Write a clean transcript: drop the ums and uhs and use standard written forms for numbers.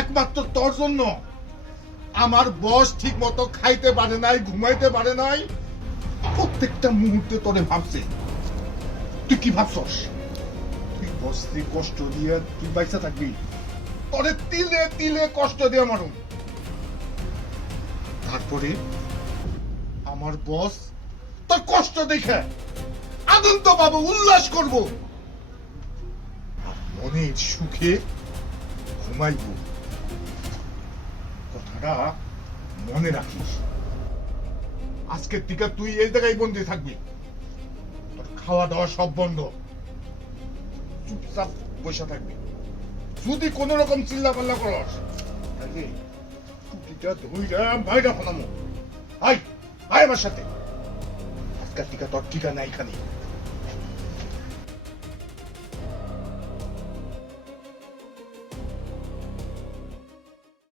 একমাত্র তোর জন্য। আমার বস ঠিক মতো খাইতে পারে নাই, ঘুমাইতে পারে নাই, প্রত্যেকটা মুহূর্তে তোরে ভাবছে। তুই কি ভাবছস? তুই বসকে কষ্ট দিয়ে তুই বাইসা থাকবি? তোরে তিলে তিলে কষ্ট দিয়ে মারুম। তারপরে আমার বস তোর কষ্ট দেখে আনন্দ পাবো, উল্লাস করব, আর মনের সুখে ঘুমাইব। কথাটা মনে রাখিস। আজকের থেকে তুই এই জায়গায় বন্দি থাকবি, তোর খাওয়া দাওয়া সব বন্ধ, চুপচাপ বসে থাকবি। যদি কোন রকম চিল্লা পাল্লা করস তাহলে টুটিটা ধইরা বাইরে ফেলামো। আয় আয় আমার সাথে, আজকের থেকে তোর ঠিকানা এখানে।